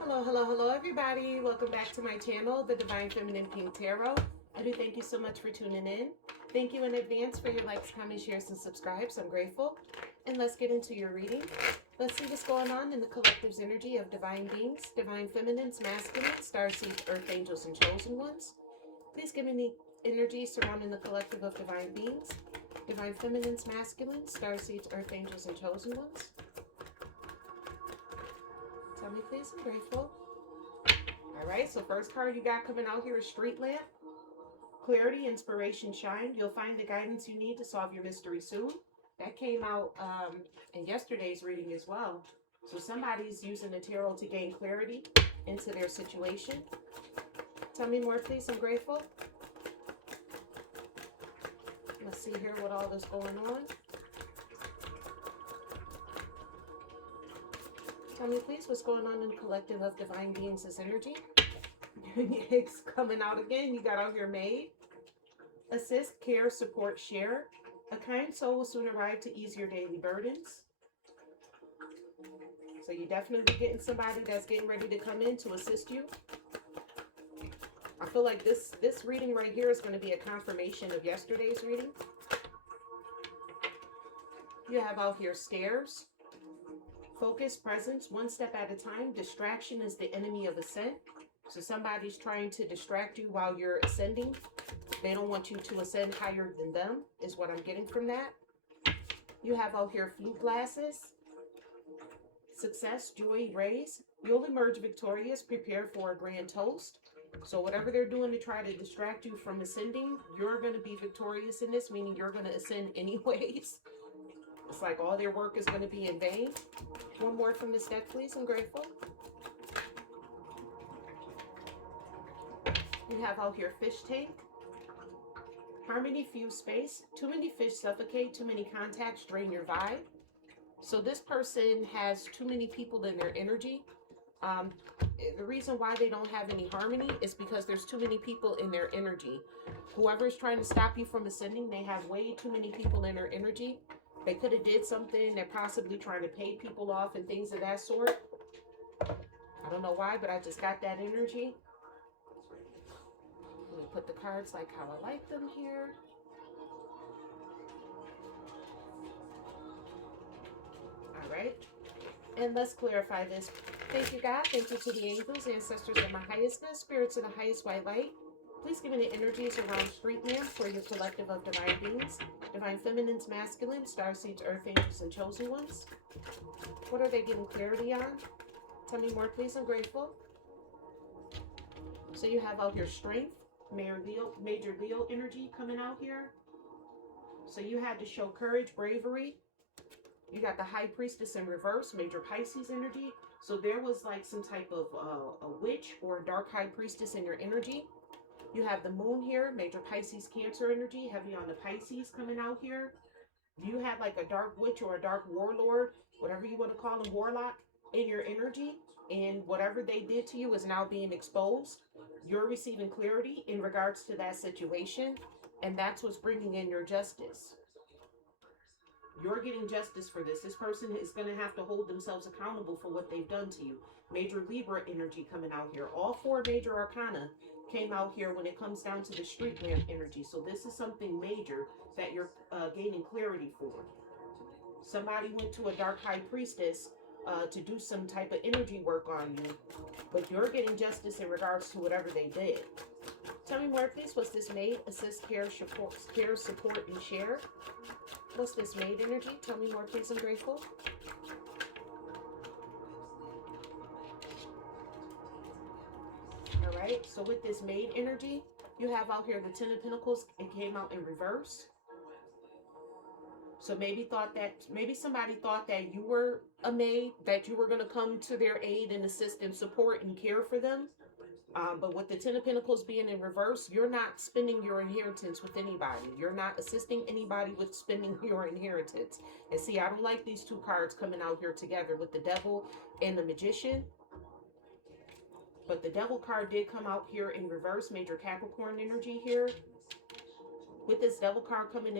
Hello, hello, hello, everybody. Welcome back to my channel, The Divine Feminine Pink Tarot. I do thank you so much for tuning in. Thank you in advance for your likes, comments, shares, and subscribes. I'm grateful. And let's get into your reading. Let's see what's going on in the collective's energy of divine beings, divine feminines, masculines, starseeds, earth angels, and chosen ones. Please give me the energy surrounding the collective of divine beings, divine feminines, masculines, starseeds, earth angels, and chosen ones. Tell me, please. I'm grateful. All right, so first card you got coming out here is Street Lamp. Clarity, inspiration, shine. You'll find the guidance you need to solve your mystery soon. That came out in yesterday's reading as well. So somebody's using the tarot to gain clarity into their situation. Tell me more, please. I'm grateful. Let's see here what all is going on. Tell me, please, what's going on in the collective of divine beings' energy. It's coming out again. You got out here Maid. Assist, care, support, share. A kind soul will soon arrive to ease your daily burdens. So you're definitely getting somebody that's getting ready to come in to assist you. I feel like this reading right here is going to be a confirmation of yesterday's reading. You have out here stairs. Focus, presence, one step at a time. Distraction is the enemy of ascent. So somebody's trying to distract you while you're ascending. They don't want you to ascend higher than them, is what I'm getting from that. You have out here flute glasses. Success, joy, raise. You'll emerge victorious. Prepare for a grand toast. So whatever they're doing to try to distract you from ascending, you're going to be victorious in this, meaning you're going to ascend anyways. It's like all their work is going to be in vain. One more from this deck, please. I'm grateful. You have out here fish tank. Harmony, fuse space. Too many fish suffocate. Too many contacts drain your vibe. So this person has too many people in their energy. The reason why they don't have any harmony is because there's too many people in their energy. Whoever's trying to stop you from ascending, they have way too many people in their energy. They could have did something. They're possibly trying to pay people off and things of that sort. I don't know why, but I just got that energy. Let me put the cards like how I like them here. All right. And let's clarify this. Thank you, God. Thank you to the angels, ancestors of my highest good, spirits of the highest white light. Please give me the energies around Street Lamp for your collective of divine beings, divine feminines, masculines, starseeds, earth angels, and chosen ones. What are they getting clarity on? Tell me more, please. I'm grateful. So you have out here strength, major Leo energy coming out here. So you had to show courage, bravery. You got the High Priestess in reverse, major Pisces energy. So there was like some type of a witch or a dark High Priestess in your energy. You have the moon here, major Pisces, Cancer energy, heavy on the Pisces coming out here. You have like a dark witch or a dark warlord, whatever you want to call them, warlock, in your energy. And whatever they did to you is now being exposed. You're receiving clarity in regards to that situation. And that's what's bringing in your justice. You're getting justice for this. This person is going to have to hold themselves accountable for what they've done to you. Major Libra energy coming out here. All four major arcana came out here when it comes down to the Street Lamp energy. So this is something major that you're gaining clarity for. Somebody went to a dark High Priestess to do some type of energy work on you, but you're getting justice in regards to whatever they did. Tell me more, please. What's this Maid? Assist, care, support, and share. What's this Maid energy? Tell me more, please. I'm grateful. All right. So with this Maid energy, you have out here the Ten of Pentacles. It came out in reverse. So maybe somebody thought that you were a maid, that you were going to come to their aid and assist and support and care for them. But with the Ten of Pentacles being in reverse, you're not spending your inheritance with anybody. You're not assisting anybody with spending your inheritance. And see, I don't like these two cards coming out here together with the Devil and the Magician. But the Devil card did come out here in reverse, major Capricorn energy here. With this Devil card coming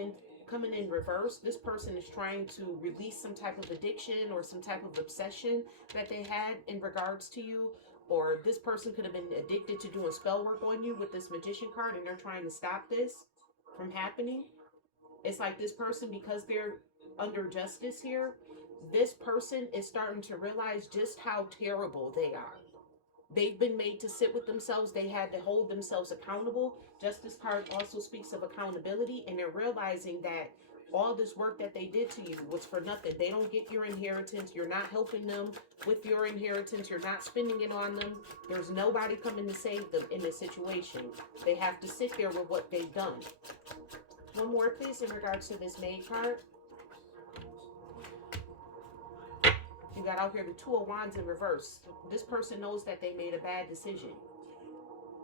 in reverse, this person is trying to release some type of addiction or some type of obsession that they had in regards to you. or this person could have been addicted to doing spell work on you with this Magician card, and they're trying to stop this from happening. It's like this person, because they're under justice here, this person is starting to realize just how terrible they are. They've been made to sit with themselves. They had to hold themselves accountable. Justice card also speaks of accountability, and they're realizing that all this work that they did to you was for nothing. They don't get your inheritance. You're not helping them with your inheritance. You're not spending it on them. There's nobody coming to save them in this situation. They have to sit there with what they've done. One more, please, in regards to this Maid card. You got out here the Two of Wands in reverse. This person knows that they made a bad decision.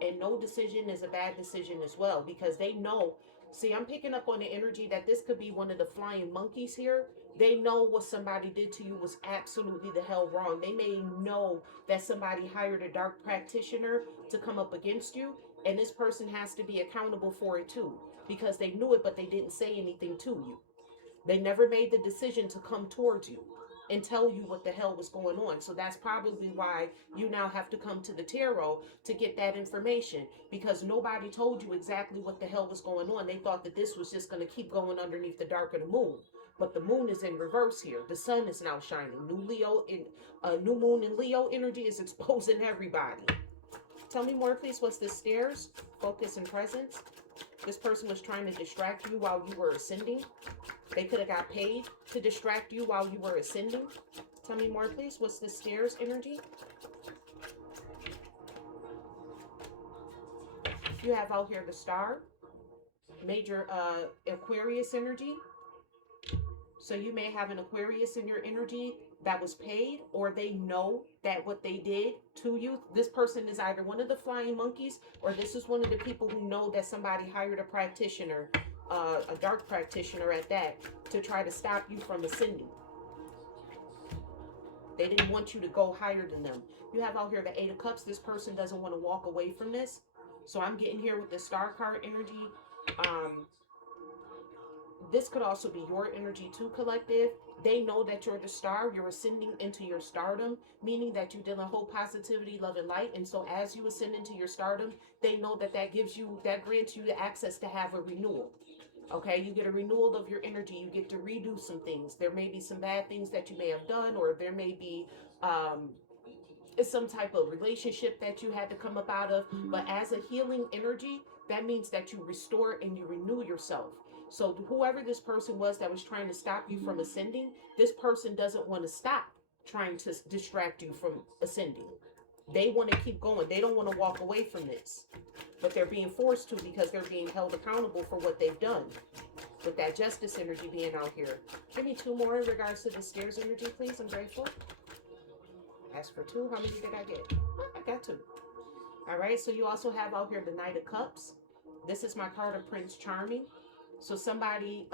And no decision is a bad decision as well, because they know. See, I'm picking up on the energy that this could be one of the flying monkeys here. They know what somebody did to you was absolutely the hell wrong. They may know that somebody hired a dark practitioner to come up against you, and this person has to be accountable for it too, because they knew it, but they didn't say anything to you. They never made the decision to come towards you and tell you what the hell was going on. So that's probably why you now have to come to the tarot to get that information, because nobody told you exactly what the hell was going on. They thought that this was just going to keep going underneath the dark of the moon. But the moon is in reverse here. The sun is now shining. New moon in Leo energy is exposing everybody. Tell me more, please. What's this? Stairs, focus, and presence. This person was trying to distract you while you were ascending. They could have got paid to distract you while you were ascending. Tell me more, please. What's the stairs energy? You have out here the star, major Aquarius energy. So you may have an Aquarius in your energy that was paid, or they know that what they did to you. This person is either one of the flying monkeys, or this is one of the people who know that somebody hired a practitioner, a dark practitioner at that, to try to stop you from ascending. They didn't want you to go higher than them. You have out here the Eight of Cups. This person doesn't want to walk away from this. So I'm getting here with the Star card energy. This could also be your energy too, collective. They know that you're the star. You're ascending into your stardom, meaning that you deal in whole positivity, love, and light. And so as you ascend into your stardom, they know that that grants you the access to have a renewal. Okay, you get a renewal of your energy. You get to redo some things. There may be some bad things that you may have done, or there may be some type of relationship that you had to come up out of. But as a healing energy, that means that you restore and you renew yourself. So whoever this person was that was trying to stop you from ascending, this person doesn't want to stop trying to distract you from ascending. They want to keep going. They don't want to walk away from this. But they're being forced to, because they're being held accountable for what they've done. With that justice energy being out here. Give me two more in regards to the stairs energy, please. I'm grateful. Ask for two. How many did I get? Oh, I got two. All right. So you also have out here the Knight of Cups. This is my card of Prince Charming. So somebody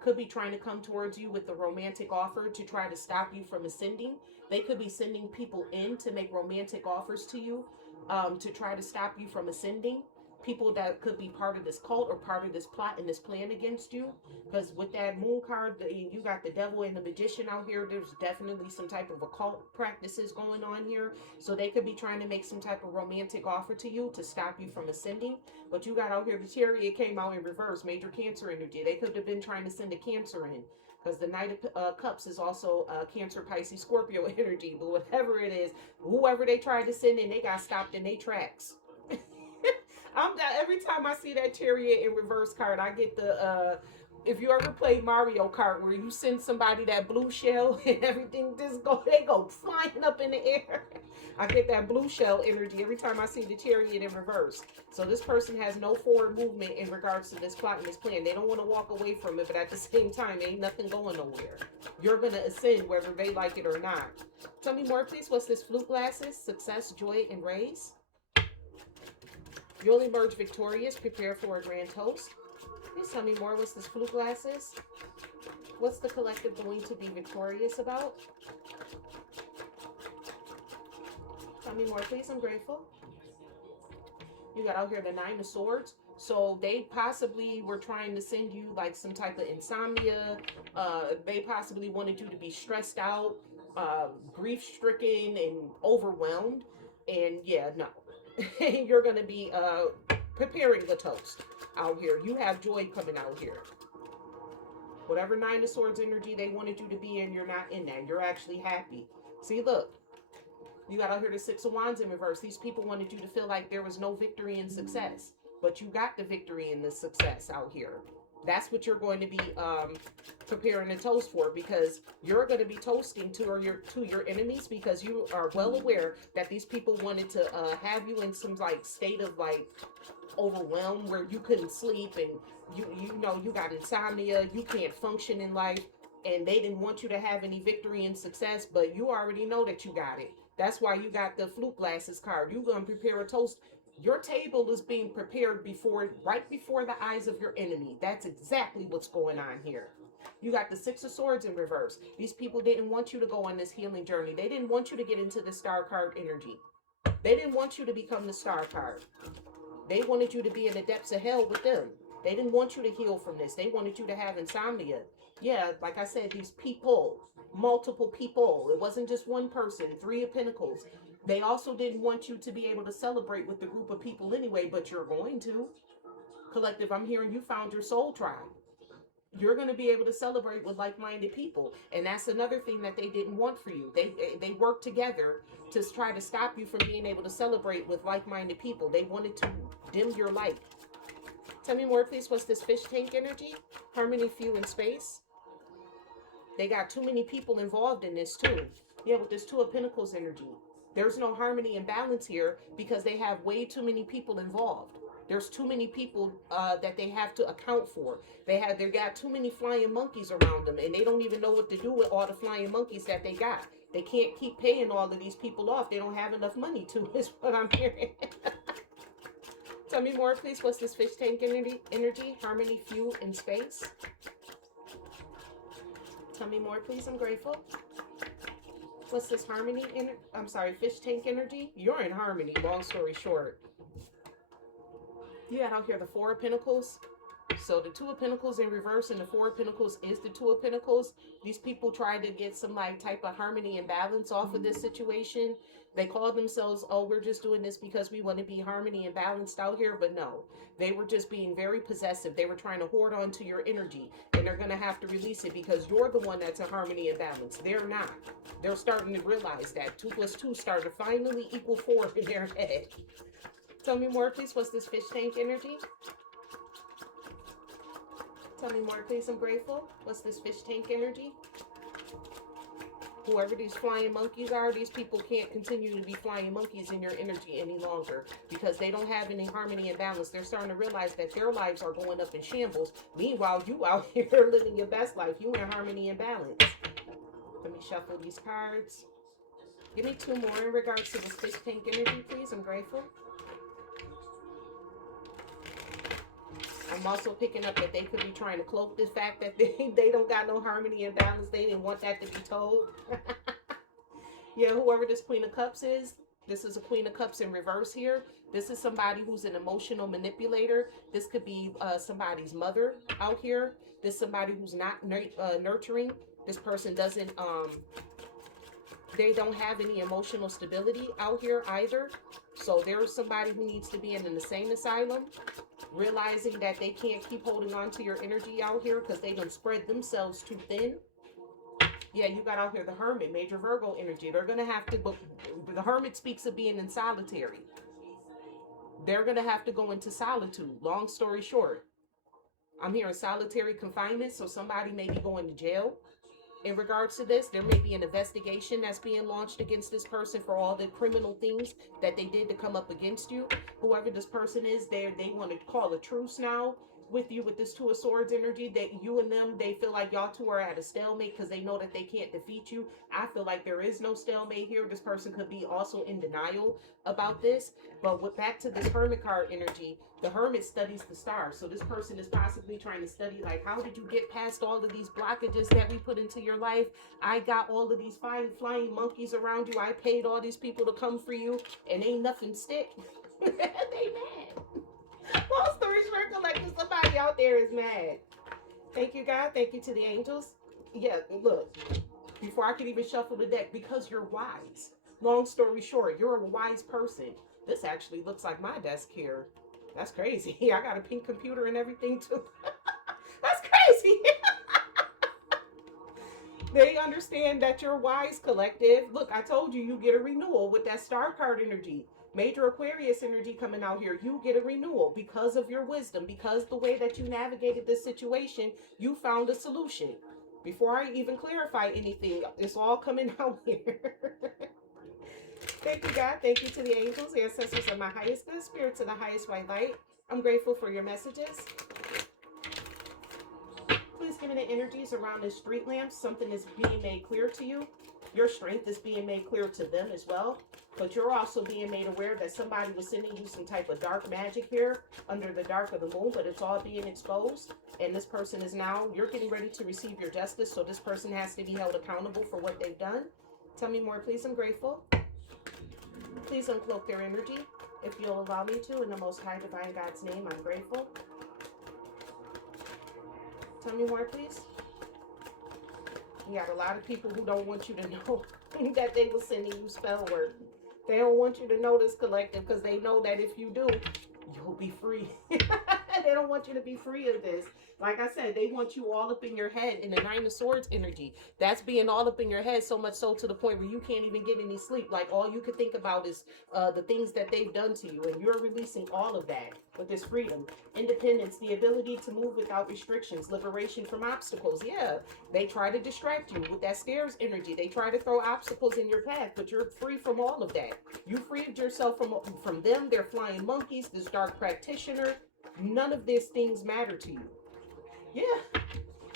could be trying to come towards you with a romantic offer to try to stop you from ascending. They could be sending people in to make romantic offers to you to try to stop you from ascending. People that could be part of this cult or part of this plot and this plan against you. Because with that moon card, you got the devil and the magician out here. There's definitely some type of occult practices going on here. So they could be trying to make some type of romantic offer to you to stop you from ascending. But you got out here the Chariot came out in reverse, major Cancer energy. They could have been trying to send a Cancer in. Because the Knight of Cups is also Cancer, Pisces, Scorpio energy. But whatever it is, whoever they tried to send in, they got stopped in their tracks. Every time I see that Chariot in reverse card, I get the if you ever play Mario Kart where you send somebody that blue shell and everything they go flying up in the air. I get that blue shell energy every time I see the Chariot in reverse. So this person has no forward movement in regards to this plot and this plan. They don't want to walk away from it, but at the same time, ain't nothing going nowhere. You're going to ascend whether they like it or not. Tell me more, please. What's this? Flute glasses, success, joy, and raise. You'll emerge victorious. Prepare for a grand toast. Please tell me more. What's this? Flute glasses. What's the collective going to be victorious about? Tell me more, please. I'm grateful. You got out here the Nine of Swords. So they possibly were trying to send you like some type of insomnia. They possibly wanted you to be stressed out. grief-stricken and overwhelmed. And yeah, no. You're going to be preparing the toast out here. You have joy coming out here. Whatever Nine of Swords energy they wanted you to be in, you're not in that. You're actually happy. See, look. You got out here the Six of Wands in reverse. These people wanted you to feel like there was no victory and success. But you got the victory and the success out here. That's what you're going to be preparing to toast for, because you're going to be toasting to your enemies, because you are well aware that these people wanted to have you in some like state of like overwhelmed where you couldn't sleep, and you know you got insomnia, you can't function in life, and they didn't want you to have any victory and success, but you already know that you got it. That's why you got the flute glasses card. You're going to prepare a toast. Your table is being prepared right before the eyes of your enemy. That's exactly what's going on here. You got the Six of Swords in reverse. These people didn't want you to go on this healing journey. They didn't want you to get into the Star card energy. They didn't want you to become the Star card. They wanted you to be in the depths of hell with them. They didn't want you to heal from this. They wanted you to have insomnia. Yeah, like I said, these people, multiple people. It wasn't just one person. Three of Pentacles. They also didn't want you to be able to celebrate with the group of people anyway, but you're going to. Collective, I'm hearing you found your soul tribe. You're going to be able to celebrate with like-minded people. And that's another thing that they didn't want for you. They worked together to try to stop you from being able to celebrate with like-minded people. They wanted to dim your light. Tell me more, please. What's this fish tank energy? Harmony, few, and space. They got too many people involved in this too. Yeah, with this Two of Pentacles energy. There's no harmony and balance here because they have way too many people involved. There's too many people that they have to account for. They got too many flying monkeys around them, and they don't even know what to do with all the flying monkeys that they got. They can't keep paying all of these people off. They don't have enough money to, is what I'm hearing. Tell me more, please. What's this fish tank energy? Harmony, few, and space. Tell me more, please. I'm grateful. What's this harmony? Fish tank energy? You're in harmony, long story short. You got out here the Four of Pentacles. So the Two of Pentacles in reverse and the Four of Pentacles is the Two of Pentacles. These people tried to get some like type of harmony and balance off of this situation. They called themselves, oh, we're just doing this because we want to be harmony and balanced out here. But no, they were just being very possessive. They were trying to hoard onto your energy, and they're going to have to release it because you're the one that's in harmony and balance. They're not. They're starting to realize that 2 + 2 started to finally equal 4 in their head. Tell me more, please. What's this fish tank energy? Tell me more, please. I'm grateful. What's this fish tank energy? Whoever these flying monkeys are, these people can't continue to be flying monkeys in your energy any longer because they don't have any harmony and balance. They're starting to realize that their lives are going up in shambles. Meanwhile, you out here living your best life. You in harmony and balance. Let me shuffle these cards. Give me 2 more in regards to this fish tank energy, please. I'm grateful. I'm also picking up that they could be trying to cloak the fact that they don't got no harmony and balance. They didn't want that to be told. Yeah, whoever this Queen of Cups is, this is a Queen of Cups in reverse here. This is somebody who's an emotional manipulator. This could be somebody's mother out here. This is somebody who's not nurturing. This person doesn't, they don't have any emotional stability out here either. So there's somebody who needs to be in an insane asylum, realizing that they can't keep holding on to your energy out here because they don't spread themselves too thin. Yeah, you got out here the Hermit, major Virgo energy. They're going to have to, but the Hermit speaks of being in solitary. They're going to have to go into solitude. Long story short, I'm hearing solitary confinement. So somebody may be going to jail. In regards to this, there may be an investigation that's being launched against this person for all the criminal things that they did to come up against you. Whoever this person is, they want to call a truce now with you with this Two of Swords energy. That you and them, they feel like y'all two are at a stalemate because they know that they can't defeat you. I feel like there is no stalemate here. This person could be also in denial about this. But back to this Hermit card energy, the Hermit studies the stars. So this person is possibly trying to study, like, how did you get past all of these blockages that we put into your life? I got all of these flying monkeys around you. I paid all these people to come for you, and ain't nothing stick. They mad. Long story short, like somebody out there is mad. Thank you, God. Thank you to the angels. Yeah, look. before I could even shuffle the deck, because you're wise. Long story short, you're a wise person. This actually looks like my desk here. That's crazy. I got a pink computer and everything too. That's crazy. They understand that you're wise, collective. Look, I told you, you get a renewal with that star card energy. Major Aquarius energy coming out here. You get a renewal because of your wisdom, because the way that you navigated this situation, you found a solution. Before I even clarify anything, it's all coming out here. Thank you, God. Thank you to the angels, the ancestors of my highest good, spirits of the highest white light. I'm grateful for your messages. Please give me the energies around this street lamp. Something is being made clear to you. Your strength is being made clear to them as well. But you're also being made aware that somebody was sending you some type of dark magic here under the dark of the moon, but it's all being exposed. And this person is now, you're getting ready to receive your justice. So this person has to be held accountable for what they've done. Tell me more, please. I'm grateful. Please uncloak their energy if you'll allow me to. In the Most High Divine God's name, I'm grateful. Tell me more, please. You got a lot of people who don't want you to know that they were sending you spell work. They don't want you to know this, collective, because they know that if you do, you'll be free. They don't want you to be free of this. Like I said, they want you all up in your head in the Nine of Swords energy. That's being all up in your head, so much so to the point where you can't even get any sleep. Like all you could think about is the things that they've done to you, and you're releasing all of that with this freedom, independence, the ability to move without restrictions, liberation from obstacles. Yeah, they try to distract you with that stairs energy. They try to throw obstacles in your path, but you're free from all of that. You freed yourself from them. They're flying monkeys, this dark practitioner. None of these things matter to you. Yeah,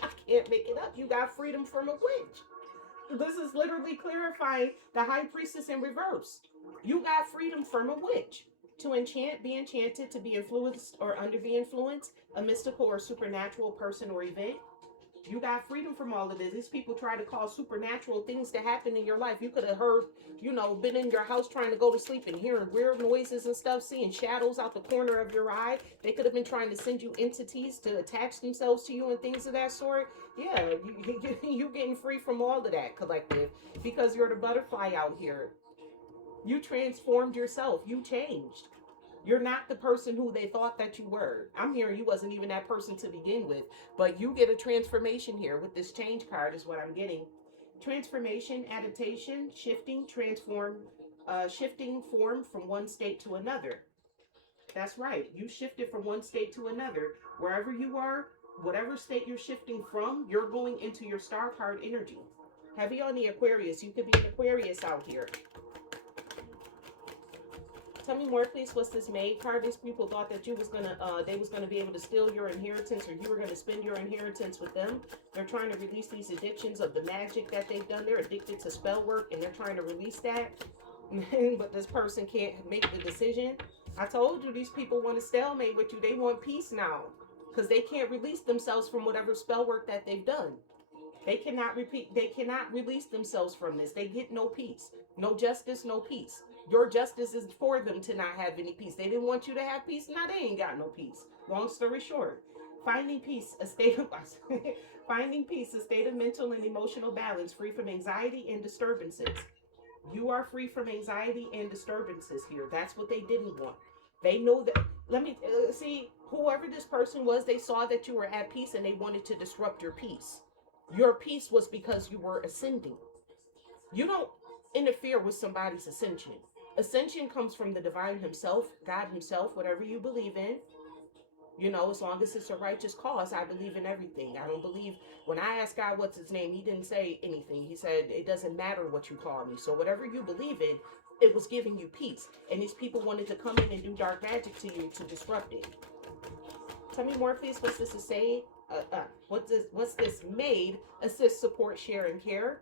I can't make it up. You got freedom from a witch. This is literally clarifying the high priestess in reverse. You got freedom from a witch. To enchant, be enchanted, to be influenced or under the influence, a mystical or supernatural person or event. You got freedom from all of this. These people try to cause supernatural things to happen in your life. You could have heard, been in your house trying to go to sleep and hearing weird noises and stuff, seeing shadows out the corner of your eye. They could have been trying to send you entities to attach themselves to you and things of that sort. Yeah, you getting free from all of that, collective, because you're the butterfly out here. You transformed yourself. You changed. You're not the person who they thought that you were. I'm hearing you wasn't even that person to begin with. But you get a transformation here with this change card is what I'm getting. Transformation, adaptation, shifting, transform, shifting form from one state to another. That's right. You shifted from one state to another. Wherever you are, whatever state you're shifting from, you're going into your star card energy. Heavy on the Aquarius. You could be an Aquarius out here. Tell me more, please. What's this maid card? These people thought that they was gonna be able to steal your inheritance, or you were gonna spend your inheritance with them. They're trying to release these addictions of the magic that they've done. They're addicted to spell work, and they're trying to release that. But this person can't make the decision. I told you these people want to stalemate with you. They want peace now, because they can't release themselves from whatever spell work that they've done. They cannot release themselves from this. They get no peace, no justice, no peace. Your justice is for them to not have any peace. They didn't want you to have peace. Now they ain't got no peace. Long story short, finding peace, a state of finding peace, a state of mental and emotional balance, free from anxiety and disturbances. You are free from anxiety and disturbances here. That's what they didn't want. They know that. Let me see. Whoever this person was, they saw that you were at peace and they wanted to disrupt your peace. Your peace was because you were ascending. You don't interfere with somebody's ascension. Ascension comes from the divine himself, God himself, whatever you believe in. As long as it's a righteous cause, I believe in everything. I don't believe, when I asked God what's his name, he didn't say anything. He said, it doesn't matter what you call me. So whatever you believe in, it was giving you peace. And these people wanted to come in and do dark magic to you to disrupt it. Tell me more, please. What's this saying? What's this made? Assist, support, share, and care.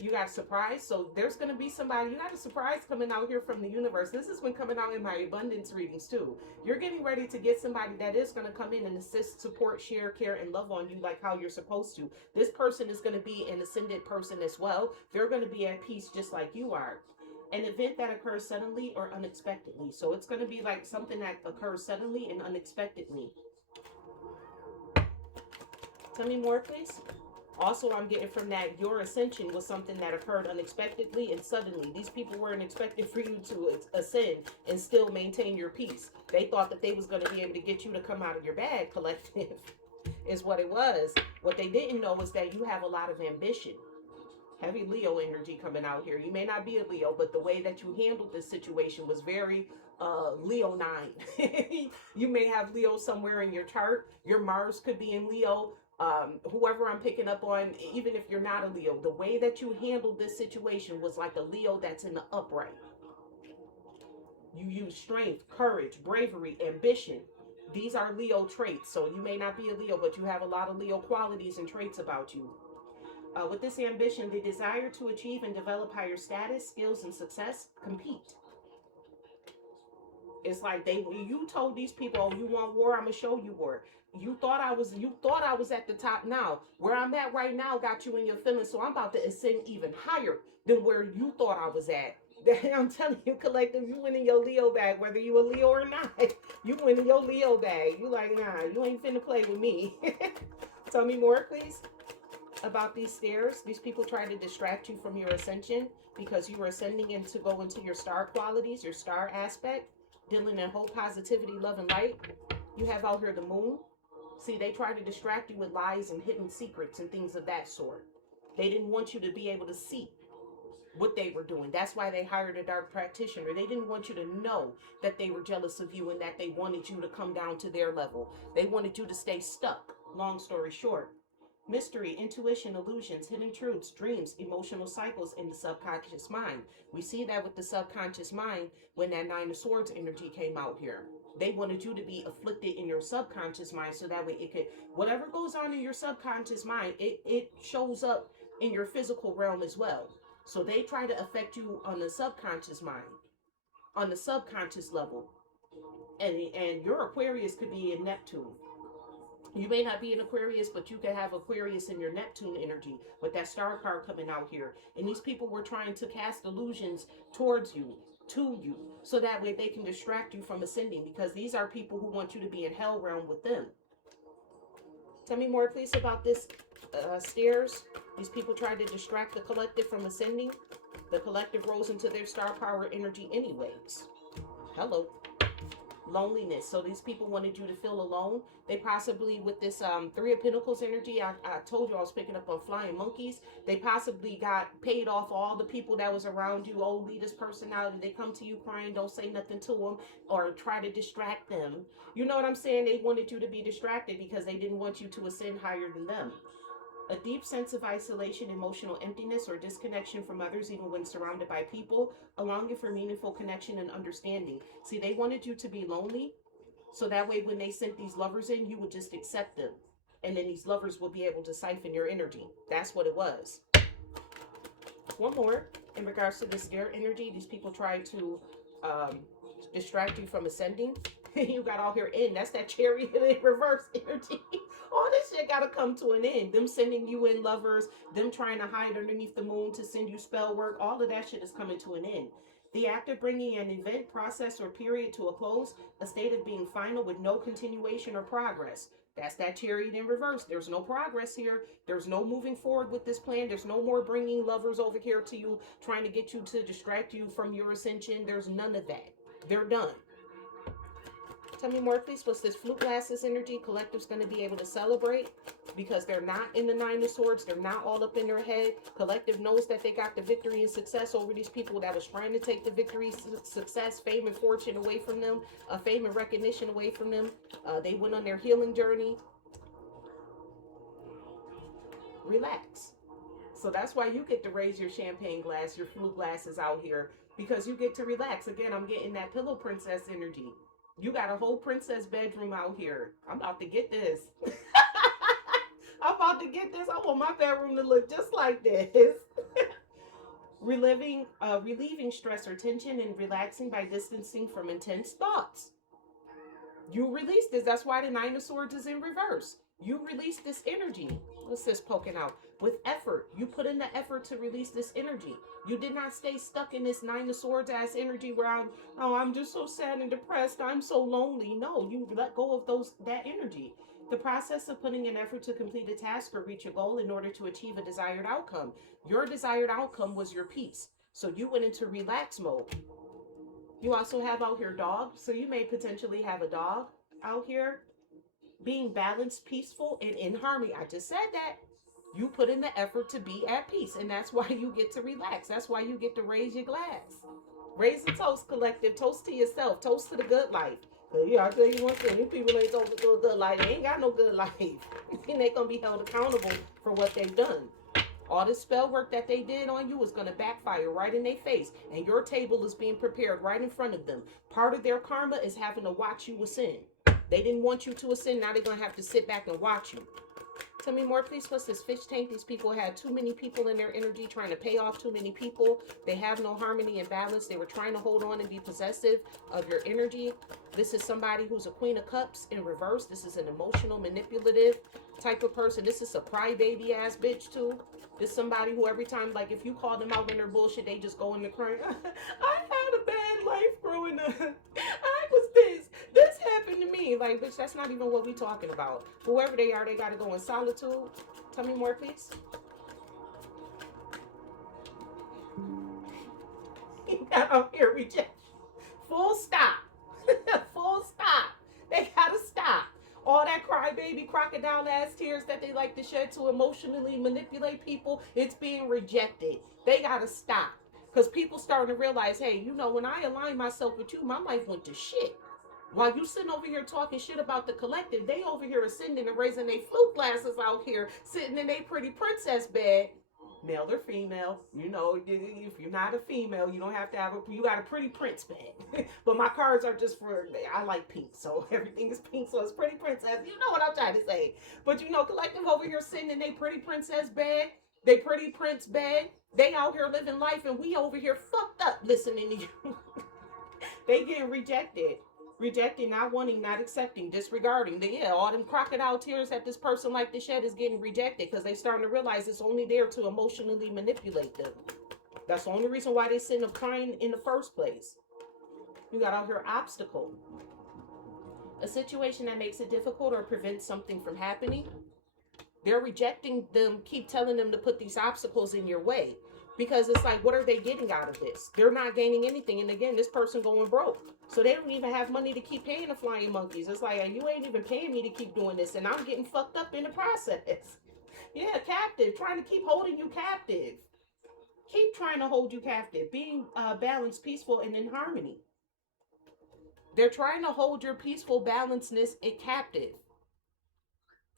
You got a surprise. So there's going to be somebody. You got a surprise coming out here from the universe. This has been coming out in my abundance readings too. You're getting ready to get somebody that is going to come in and assist, support, share, care, and love on you like how you're supposed to. This person is going to be an ascended person as well. They're going to be at peace just like you are. An event that occurs suddenly or unexpectedly. So it's going to be like something that occurs suddenly and unexpectedly. Tell me more, please. Also, I'm getting from that your ascension was something that occurred unexpectedly and suddenly. These people weren't expecting for you to ascend and still maintain your peace. They thought that they was going to be able to get you to come out of your bag, collective, is what it was. What they didn't know is that you have a lot of ambition. Heavy Leo energy coming out here. You may not be a Leo, but the way that you handled this situation was very Leonine. You may have Leo somewhere in your chart. Your Mars could be in Leo. Whoever I'm picking up on, even if you're not a Leo, the way that you handled this situation was like a Leo that's in the upright. You use strength, courage, bravery, ambition. These are Leo traits. So you may not be a Leo, but you have a lot of Leo qualities and traits about you. With this ambition, the desire to achieve and develop higher status, skills, and success, compete. It's like you told these people, oh, you want war? I'm gonna show you war. You thought I was at the top. Now where I'm at right now got you in your feelings, so I'm about to ascend even higher than where you thought I was at. I'm telling you, collective, you went in your Leo bag, whether you a Leo or not. You went in your Leo bag. You like, nah, you ain't finna play with me. Tell me more, please, about these stairs. These people try to distract you from your ascension because you were ascending in to go into your star qualities, your star aspect, dealing in hope, positivity, love, and light. You have out here the moon. See, they try to distract you with lies and hidden secrets and things of that sort. They didn't want you to be able to see what they were doing. That's why they hired a dark practitioner. They didn't want you to know that they were jealous of you and that they wanted you to come down to their level. They wanted you to stay stuck. Long story short. Mystery, intuition, illusions, hidden truths, dreams, emotional cycles in the subconscious mind. We see that with the subconscious mind when that Nine of Swords energy came out here. They wanted you to be afflicted in your subconscious mind so that way it could, whatever goes on in your subconscious mind, it shows up in your physical realm as well. So they try to affect you on the subconscious mind, on the subconscious level. And your Aquarius could be in Neptune. You may not be an Aquarius, but you can have Aquarius in your Neptune energy with that star card coming out here. And these people were trying to cast illusions towards you, to you, so that way they can distract you from ascending, because these are people who want you to be in hell realm with them. Tell me more, please, about this stairs. These people tried to distract the collective from ascending. The collective rose into their star power energy anyways. Hello. Loneliness. So these people wanted you to feel alone. They possibly, with this Three of Pentacles energy, I told you I was picking up on flying monkeys. They possibly got paid off all the people that was around you. Oh, lead this personality. They come to you crying, don't say nothing to them, or try to distract them. You know what I'm saying? They wanted you to be distracted because they didn't want you to ascend higher than them. A deep sense of isolation, emotional emptiness, or disconnection from others, even when surrounded by people, a longing for meaningful connection and understanding. See, they wanted you to be lonely, so that way when they sent these lovers in, you would just accept them. And then these lovers will be able to siphon your energy. That's what it was. One more, in regards to this air energy, these people try to distract you from ascending. You got all here in. That's that Chariot in reverse energy. All this shit got to come to an end. Them sending you in lovers, them trying to hide underneath the moon to send you spell work. All of that shit is coming to an end. The act of bringing an event, process, or period to a close, a state of being final with no continuation or progress. That's that Chariot in reverse. There's no progress here. There's no moving forward with this plan. There's no more bringing lovers over here to you, trying to get you to distract you from your ascension. There's none of that. They're done. Tell me more, please. What's this flute glasses energy? Collective's going to be able to celebrate because they're not in the Nine of Swords. They're not all up in their head. Collective knows that they got the victory and success over these people that was trying to take the victory, success, fame, and fortune away from them, fame and recognition away from them. They went on their healing journey. Relax. So that's why you get to raise your champagne glass, your flute glasses out here, because you get to relax. Again, I'm getting that pillow princess energy. You got a whole princess bedroom out here. I'm about to get this. I'm about to get this. I want my bedroom to look just like this. Relieving stress or tension and relaxing by distancing from intense thoughts. You release this. That's why the Nine of Swords is in reverse. You release this energy. What's this poking out? With effort. You put in the effort to release this energy. You did not stay stuck in this Nine of Swords ass energy where I'm just so sad and depressed. I'm so lonely. No, you let go of that energy. The process of putting an effort to complete a task or reach a goal in order to achieve a desired outcome. Your desired outcome was your peace. So you went into relax mode. You also have out here dog. So you may potentially have a dog out here being balanced, peaceful, and in harmony. I just said that. You put in the effort to be at peace, and that's why you get to relax. That's why you get to raise your glass. Raise the toast, collective. Toast to yourself. Toast to the good life. Yeah, I'll tell you one thing. These people ain't toasting to a good life. They ain't got no good life. And they're going to be held accountable for what they've done. All this spell work that they did on you is going to backfire right in their face. And your table is being prepared right in front of them. Part of their karma is having to watch you ascend. They didn't want you to ascend. Now they're going to have to sit back and watch you. Tell me more, please. What's this fish tank? These people had too many people in their energy, trying to pay off too many people. They have no harmony and balance. They were trying to hold on and be possessive of your energy. This is somebody who's a Queen of Cups in reverse. This is an emotional, manipulative type of person. This is a crybaby ass bitch too. This is somebody who every time, like if you call them out when they're bullshit, they just go in the crying. I had a bad life growing up. I was this happened to me. Like, bitch, that's not even what we talking about. Whoever they are, they got to go in solitude. Tell me more, please. Out here, rejection. Full stop. Full stop. They got to stop. All that crybaby, crocodile ass tears that they like to shed to emotionally manipulate people, it's being rejected. They got to stop. Because people starting to realize, hey, you know, when I align myself with you, my life went to shit. While you sitting over here talking shit about the collective, they over here ascending and raising their flute glasses out here, sitting in their pretty princess bed. Male or female, you know, if you're not a female, you don't have to have you got a pretty prince bed. But my cards are just for, I like pink, so everything is pink, so it's pretty princess. You know what I'm trying to say. But you know, collective over here sitting in their pretty princess bed, they pretty prince bed. They out here living life, and we over here fucked up listening to you. They getting rejected. Rejecting, not wanting, not accepting, disregarding. All them crocodile tears that this person like to shed is getting rejected because they starting to realize it's only there to emotionally manipulate them. That's the only reason why they sitting up crying in the first place. You got out here obstacle. A situation that makes it difficult or prevents something from happening. They're rejecting them, keep telling them to put these obstacles in your way. Because it's like, what are they getting out of this? They're not gaining anything. And again, this person going broke. So they don't even have money to keep paying the flying monkeys. It's like, you ain't even paying me to keep doing this. And I'm getting fucked up in the process. Yeah, captive. Trying to keep holding you captive. Keep trying to hold you captive. Being balanced, peaceful, and in harmony. They're trying to hold your peaceful balancedness captive.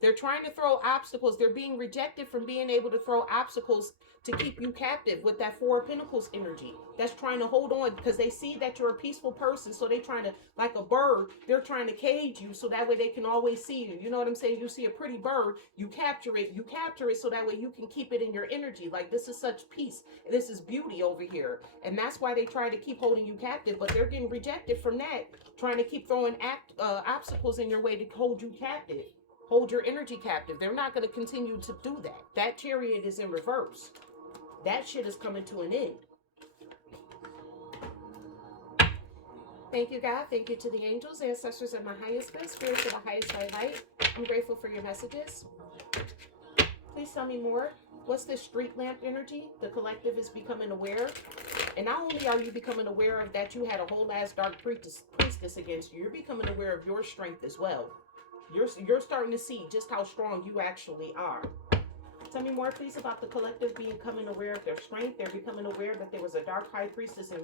They're trying to throw obstacles. They're being rejected from being able to throw obstacles to keep you captive with that Four of Pentacles energy. That's trying to hold on because they see that you're a peaceful person. So they're trying to, like a bird, they're trying to cage you so that way they can always see you. You know what I'm saying? You see a pretty bird, you capture it so that way you can keep it in your energy. Like, this is such peace. This is beauty over here. And that's why they try to keep holding you captive, but they're getting rejected from that. Trying to keep throwing obstacles in your way to hold you captive. Hold your energy captive. They're not going to continue to do that. That chariot is in reverse. That shit is coming to an end. Thank you, God. Thank you to the angels, ancestors, and my highest best, spirits of the highest high light. I'm grateful for your messages. Please tell me more. What's this street lamp energy? The collective is becoming aware. And not only are you becoming aware of that you had a whole ass dark priestess against you, you're becoming aware of your strength as well. You're starting to see just how strong you actually are. Tell me more, please, about the collective becoming aware of their strength. They're becoming aware that there was a dark high priestess and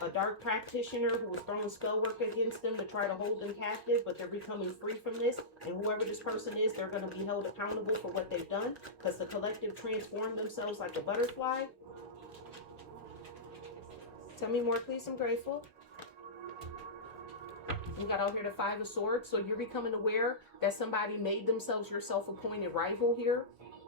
a dark practitioner who was throwing spell work against them to try to hold them captive, but they're becoming free from this. And whoever this person is, they're going to be held accountable for what they've done because the collective transformed themselves like a butterfly. Tell me more, please. I'm grateful. You got out here the Five of Swords, so you're becoming aware that somebody made themselves your self-appointed rival here.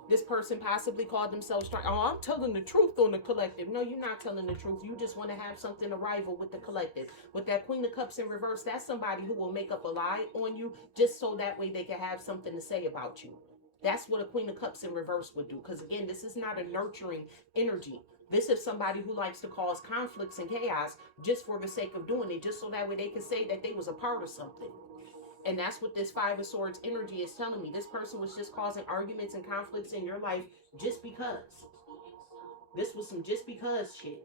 This person possibly called themselves, I'm telling the truth on the collective. No, you're not telling the truth. You just want to have something to rival with the collective. With that Queen of Cups in reverse, that's somebody who will make up a lie on you just so that way they can have something to say about you. That's what a Queen of Cups in reverse would do. Because again, this is not a nurturing energy. This is somebody who likes to cause conflicts and chaos just for the sake of doing it, just so that way they can say that they was a part of something. And that's what this Five of Swords energy is telling me. This person was just causing arguments and conflicts in your life just because. This was some just because shit.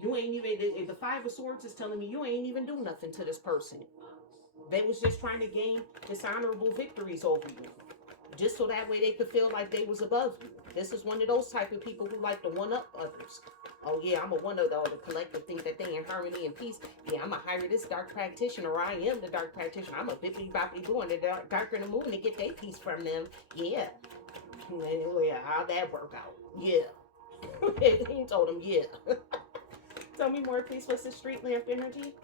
You ain't even, the Five of Swords is telling me you ain't even do nothing to this person. They was just trying to gain dishonorable victories over you. Just so that way they could feel like they was above you. This is one of those type of people who like to one-up others. Oh yeah, I'm a one of the collective think that they in harmony and peace. Yeah, I'm gonna hire this dark practitioner, or I am the dark practitioner. I'm a bippity boppity doing the darker in the moon to get their peace from them. Yeah. Yeah, how'd that work out? Yeah. He told him, yeah. Tell me more, please. What's the street lamp energy?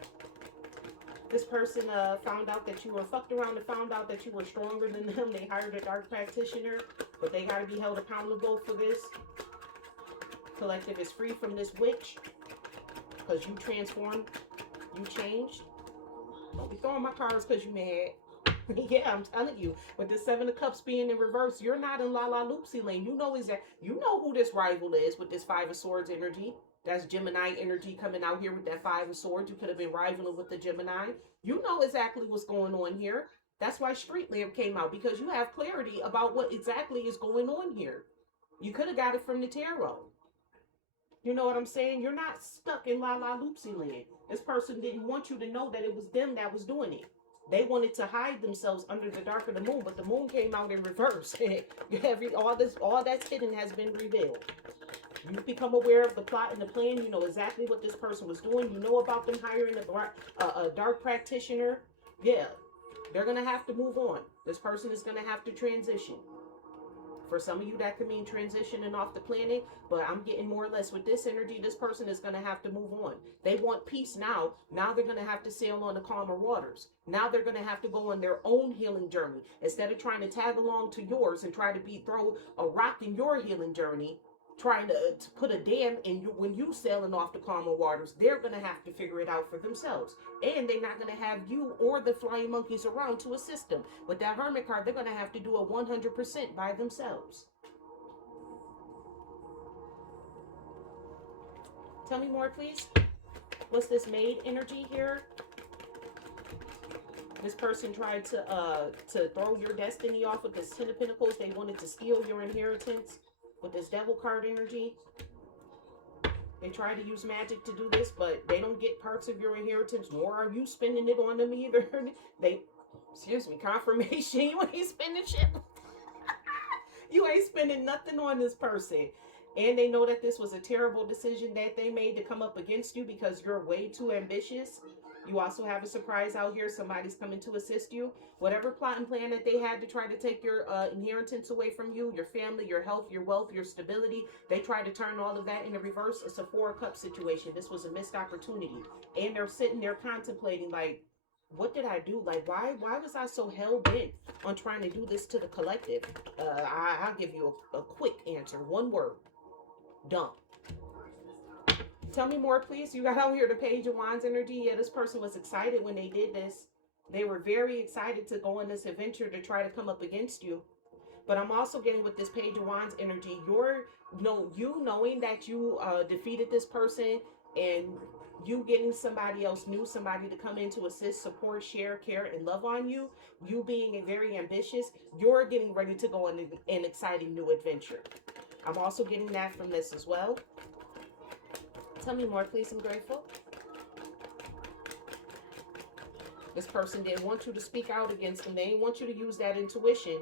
This person found out that you were fucked around and found out that you were stronger than them. They hired a dark practitioner, but they got to be held accountable for this. Collective is free from this witch because you transformed, you changed. Don't be throwing my cards because you mad. Yeah, I'm telling you, with the Seven of Cups being in reverse, you're not in La La Loopsy lane. You know you know who this rival is with this Five of Swords energy. That's Gemini energy coming out here with that Five of Swords. You could have been rivaling with the Gemini. You know exactly what's going on here. That's why Street Lamp came out, because you have clarity about what exactly is going on here. You could have got it from the tarot. You know what I'm saying? You're not stuck in La La Loopsy land. This person didn't want you to know that it was them that was doing it. They wanted to hide themselves under the dark of the moon, but the moon came out in reverse. all that's hidden has been revealed. You become aware of the plot and the plan. You know exactly what this person was doing. You know about them hiring a dark practitioner. Yeah, they're going to have to move on. This person is going to have to transition. For some of you, that could mean transitioning off the planet, but I'm getting more or less with this energy, this person is going to have to move on. They want peace now. Now they're going to have to sail on the calmer waters. Now they're going to have to go on their own healing journey. Instead of trying to tag along to yours and try to throw a rock in your healing journey, trying to put a dam in you when you sailing off the calmer waters, they're going to have to figure it out for themselves. And they're not going to have you or the flying monkeys around to assist them. With that Hermit card, they're going to have to do it 100% by themselves. Tell me more, please. What's this maid energy here? This person tried to throw your destiny off with this Ten of Pentacles. They wanted to steal your inheritance. With this Devil card energy, they try to use magic to do this, but they don't get parts of your inheritance, nor are you spending it on them either. Confirmation, you ain't spending shit. You ain't spending nothing on this person. And they know that this was a terrible decision that they made to come up against you because you're way too ambitious. You also have a surprise out here. Somebody's coming to assist you. Whatever plot and plan that they had to try to take your inheritance away from you, your family, your health, your wealth, your stability, they tried to turn all of that into reverse. It's a Four of Cups situation. This was a missed opportunity. And they're sitting there contemplating, like, what did I do? Like, why was I so hell-bent on trying to do this to the collective? I'll give you a quick answer. One word. Dumb. Tell me more, please. You got out here the Page of Wands energy. Yeah, this person was excited when they did this. They were very excited to go on this adventure to try to come up against you. But I'm also getting with this Page of Wands energy, you knowing that you defeated this person and you getting somebody else new, somebody to come in to assist, support, share, care, and love on you, you being very ambitious, you're getting ready to go on an exciting new adventure. I'm also getting that from this as well. Tell me more, please. I'm grateful. This person didn't want you to speak out against them. They didn't want you to use that intuition.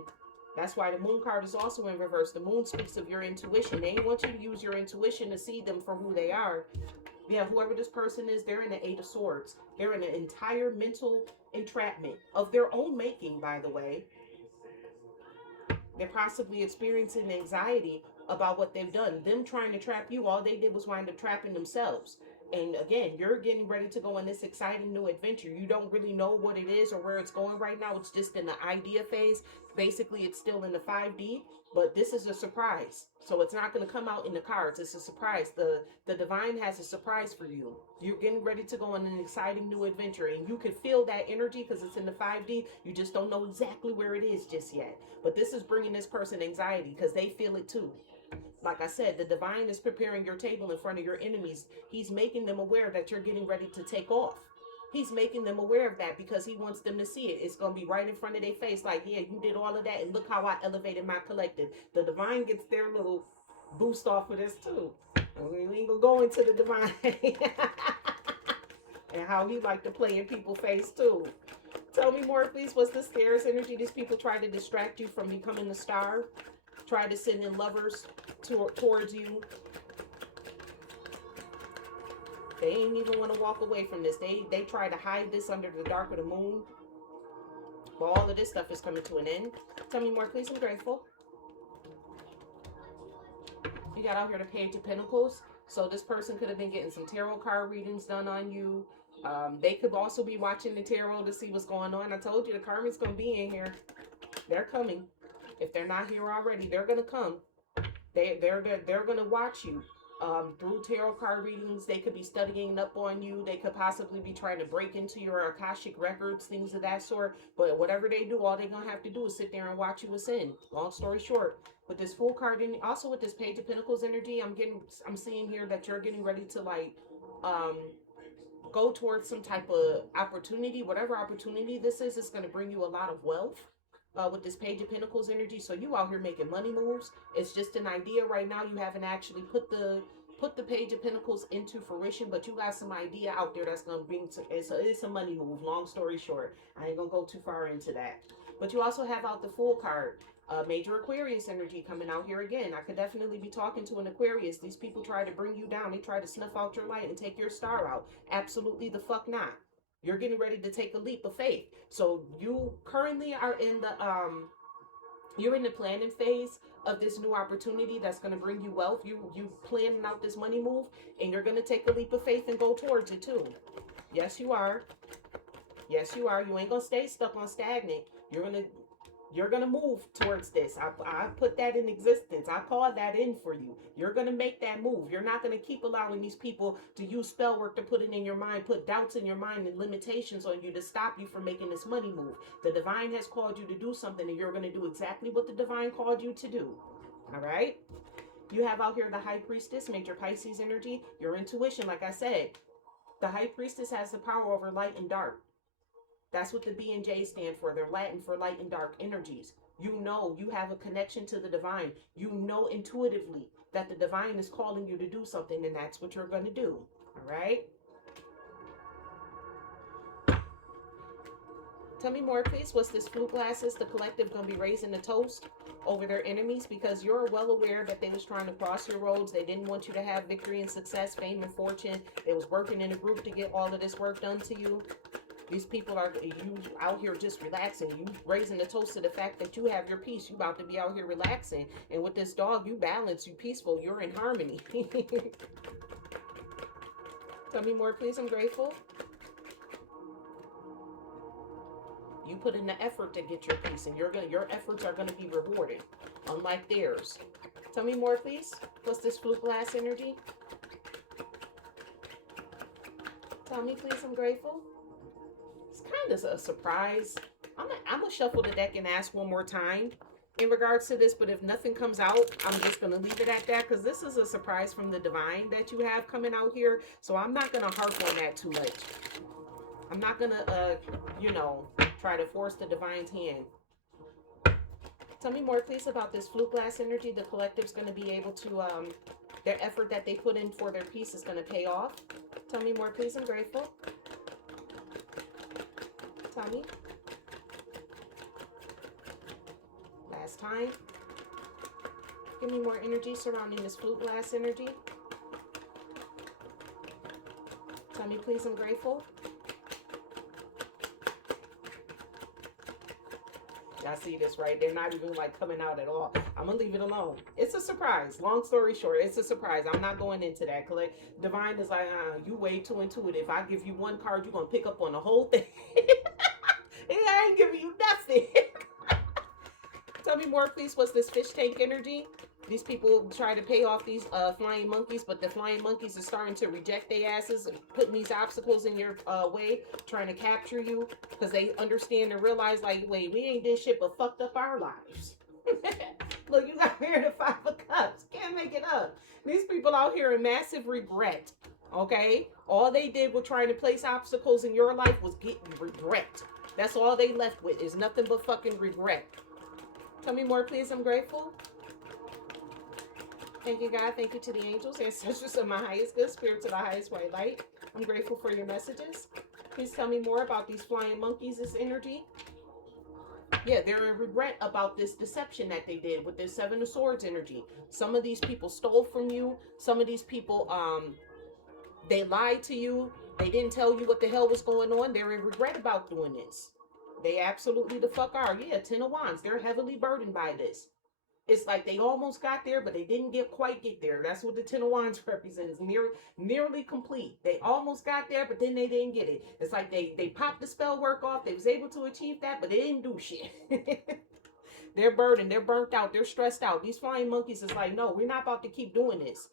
That's why the Moon card is also in reverse. The Moon speaks of your intuition. They didn't want you to use your intuition to see them for who they are. Yeah, whoever this person is, they're in the Eight of Swords. They're in an entire mental entrapment of their own making, by the way. They're possibly experiencing anxiety about what they've done. Them trying to trap you, all they did was wind up trapping themselves. And again, you're getting ready to go on this exciting new adventure. You don't really know what it is or where it's going right now. It's just in the idea phase. Basically, it's still in the 5D, but this is a surprise. So it's not going to come out in the cards. It's a surprise. The divine has a surprise for you. You're getting ready to go on an exciting new adventure, and you can feel that energy because it's in the 5D. You just don't know exactly where it is just yet. But this is bringing this person anxiety because they feel it too. Like I said, the divine is preparing your table in front of your enemies. He's making them aware that you're getting ready to take off. He's making them aware of that because he wants them to see it. It's going to be right in front of their face. Like, yeah, you did all of that. And look how I elevated my collective. The divine gets their little boost off of this too. We ain't going to go into the divine. And how he like to play in people's face too. Tell me more, please. What's the scarce energy? These people try to distract you from becoming the star. Try to send in lovers towards you. They ain't even want to walk away from this. They try to hide this under the dark of the moon. But all of this stuff is coming to an end. Tell me more, please. I'm grateful. You got out here the Page of Pentacles. So this person could have been getting some tarot card readings done on you. They could also be watching the tarot to see what's going on. I told you the Karmics going to be in here. They're coming. If they're not here already, they're going to come. They're going to watch you. Through tarot card readings, they could be studying up on you. They could possibly be trying to break into your Akashic records, things of that sort. But whatever they do, all they're going to have to do is sit there and watch you ascend. Long story short, with this Fool card, and also with this Page of Pentacles energy, I'm seeing here that you're getting ready to like, go towards some type of opportunity. Whatever opportunity this is, it's going to bring you a lot of wealth. With this Page of Pentacles energy, so you out here making money moves. It's just an idea right now. You haven't actually put the Page of Pentacles into fruition, but you got some idea out there that's gonna bring it's a money move. Long story short, I ain't gonna go too far into that. But you also have out the Fool card, major Aquarius energy coming out here again. I could definitely be talking to an Aquarius. These people try to bring you down. They try to snuff out your light and take your star out. Absolutely the fuck not. You're getting ready to take a leap of faith. So you currently are in the you're in the planning phase of this new opportunity that's going to bring you wealth. You planning out this money move, and you're going to take a leap of faith and go towards it too. Yes, you are. Yes, you are. You ain't going to stay stuck on stagnant. You're gonna move towards this. I put that in existence. I call that in for you. You're gonna make that move. You're not gonna keep allowing these people to use spell work to put it in your mind, put doubts in your mind and limitations on you to stop you from making this money move. The divine has called you to do something, and you're gonna do exactly what the divine called you to do. All right? You have out here the High Priestess, major Pisces energy. Your intuition, like I said, the High Priestess has the power over light and dark. That's what the B and J stand for. They're Latin for light and dark energies. You know you have a connection to the divine. You know intuitively that the divine is calling you to do something, and that's what you're going to do. All right? Tell me more, please. What's this Flute Glasses? The collective going to be raising the toast over their enemies because you're well aware that they was trying to cross your roads. They didn't want you to have victory and success, fame and fortune. They was working in a group to get all of this work done to you. These people are you out here just relaxing. You raising the toast to the fact that you have your peace. You about to be out here relaxing. And with this dog, you balance, you peaceful, you're in harmony. Tell me more, please. I'm grateful. You put in the effort to get your peace, and your efforts are gonna be rewarded, unlike theirs. Tell me more, please. What's this Flute Glass energy? Tell me, please. I'm grateful. Kind of a surprise. I'm gonna shuffle the deck and ask one more time in regards to this, but if nothing comes out, I'm just gonna leave it at that because this is a surprise from the divine that you have coming out here. So I'm not gonna harp on that too much. I'm not gonna try to force the divine's hand. Tell me more, please, about this Flute Glass energy. The collective's gonna be able to their effort that they put in for their peace is gonna pay off. Tell me more, please. I'm grateful. Tell me. Last time. Give me more energy surrounding this Flute Glass energy. Tell me, please. I'm grateful. Y'all see this, right? They're not even like coming out at all. I'm gonna leave it alone. It's a surprise. Long story short, it's a surprise. I'm not going into that. Divine is like, you way too intuitive. I give you one card, you're gonna pick up on the whole thing. I ain't giving you nothing. Tell me more, please. What's this Fish Tank energy? These people try to pay off these flying monkeys, but the flying monkeys are starting to reject their asses, putting these obstacles in your way, trying to capture you, because they understand and realize, like, wait, we ain't did shit but fucked up our lives. Look, you got here the 5 of Cups. Can't make it up. These people out here in massive regret Okay? All they did with trying to place obstacles in your life was get regret. That's all they left with is nothing but fucking regret. Tell me more, please. I'm grateful. Thank you, God. Thank you to the angels, ancestors of my highest good, spirits of the highest white light. I'm grateful for your messages. Please tell me more about these flying monkeys, this energy. Yeah, they're in regret about this deception that they did with this Seven of Swords energy. Some of these people stole from you. Some of these people, they lied to you. They didn't tell you what the hell was going on. They're in regret about doing this. They absolutely the fuck are. Yeah, Ten of Wands. They're heavily burdened by this. It's like they almost got there, but they didn't quite get there. That's what the Ten of Wands represents. Nearly complete. They almost got there, but then they didn't get it. It's like they popped the spell work off. They was able to achieve that, but they didn't do shit. They're burdened. They're burnt out. They're stressed out. These flying monkeys is like, no, we're not about to keep doing this.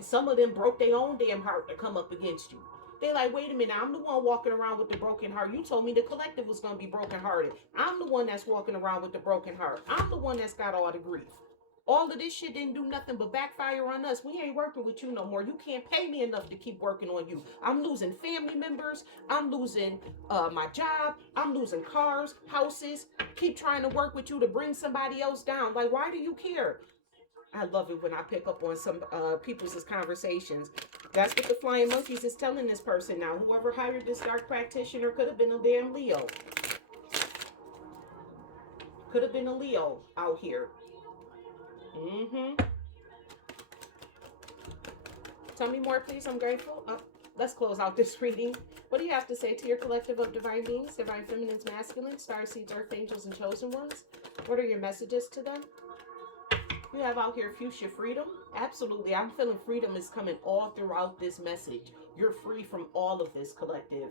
Some of them broke their own damn heart to come up against you. They're like, wait a minute, I'm the one walking around with the broken heart. You told me the collective was going to be broken hearted. I'm the one that's walking around with the broken heart. I'm the one that's got all the grief. All of this shit didn't do nothing but backfire on us. We ain't working with you no more. You can't pay me enough to keep working on you. I'm losing family members. I'm losing my job. I'm losing cars, houses. Keep trying to work with you to bring somebody else down. Like, why do you care? I love it when I pick up on some people's conversations. That's what the flying monkeys is telling this person now. Whoever hired this dark practitioner could have been a damn Leo. Could have been a Leo out here. Tell me more, please. I'm grateful. Let's close out this reading. What do you have to say to your collective of divine beings, divine feminines, masculine, star seeds, earth angels, and chosen ones? What are your messages to them? You have out here fuchsia freedom. Absolutely. I'm feeling freedom is coming all throughout this message. You're free from all of this, collective.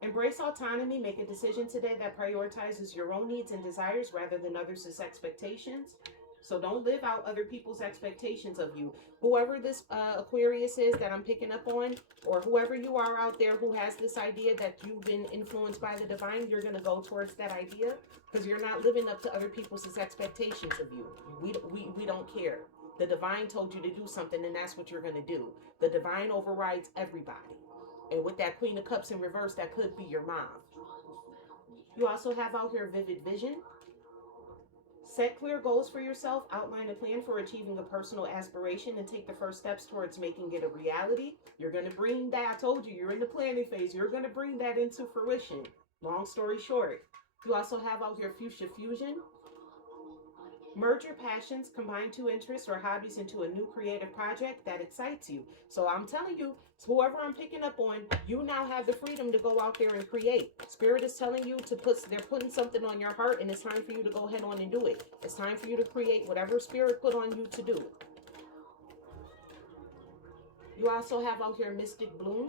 Embrace autonomy. Make a decision today that prioritizes your own needs and desires rather than others' expectations. So don't live out other people's expectations of you. Whoever this Aquarius is that I'm picking up on, or whoever you are out there who has this idea that you've been influenced by the divine, you're going to go towards that idea because you're not living up to other people's expectations of you. We don't care. The divine told you to do something, and that's what you're going to do. The divine overrides everybody. And with that Queen of Cups in reverse, that could be your mom. You also have out here vivid vision. Set clear goals for yourself, outline a plan for achieving a personal aspiration, and take the first steps towards making it a reality. You're going to bring that, I told you, you're in the planning phase. You're going to bring that into fruition. Long story short. You also have out here fuchsia fusion. Merge your passions, combine two interests or hobbies into a new creative project that excites you. So I'm telling you, whoever I'm picking up on, you now have the freedom to go out there and create. Spirit is telling you they're putting something on your heart, and it's time for you to go ahead on and do it. It's time for you to create whatever Spirit put on you to do. You also have out here mystic bloom.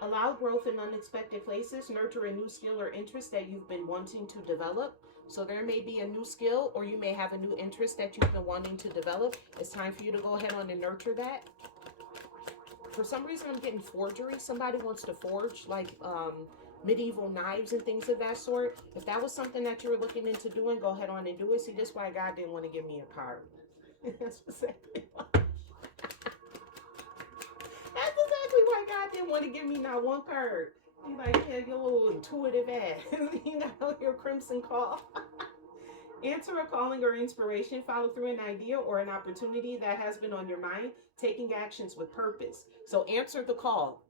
Allow growth in unexpected places. Nurture a new skill or interest that you've been wanting to develop. So there may be a new skill, or you may have a new interest that you've been wanting to develop. It's time for you to go ahead on and nurture that. For some reason, I'm getting forgery. Somebody wants to forge like medieval knives and things of that sort. If that was something that you were looking into doing, go ahead on and do it. See, this is why God didn't want to give me a card. That's exactly why. That's exactly why God didn't want to give me not one card. He's like, yeah, your little intuitive ass. You know, your crimson call. Answer a calling or inspiration. Follow through an idea or an opportunity that has been on your mind. Taking actions with purpose. So answer the call.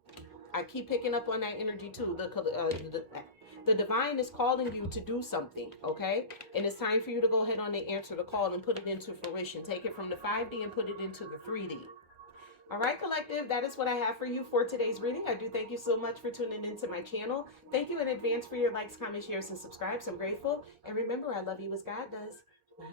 I keep picking up on that energy too. The divine is calling you to do something, okay? And it's time for you to go ahead on and answer the call and put it into fruition. Take it from the 5D and put it into the 3D. All right, collective, that is what I have for you for today's reading. I do thank you so much for tuning into my channel. Thank you in advance for your likes, comments, shares, and subscribes. I'm grateful. And remember, I love you as God does. Bye.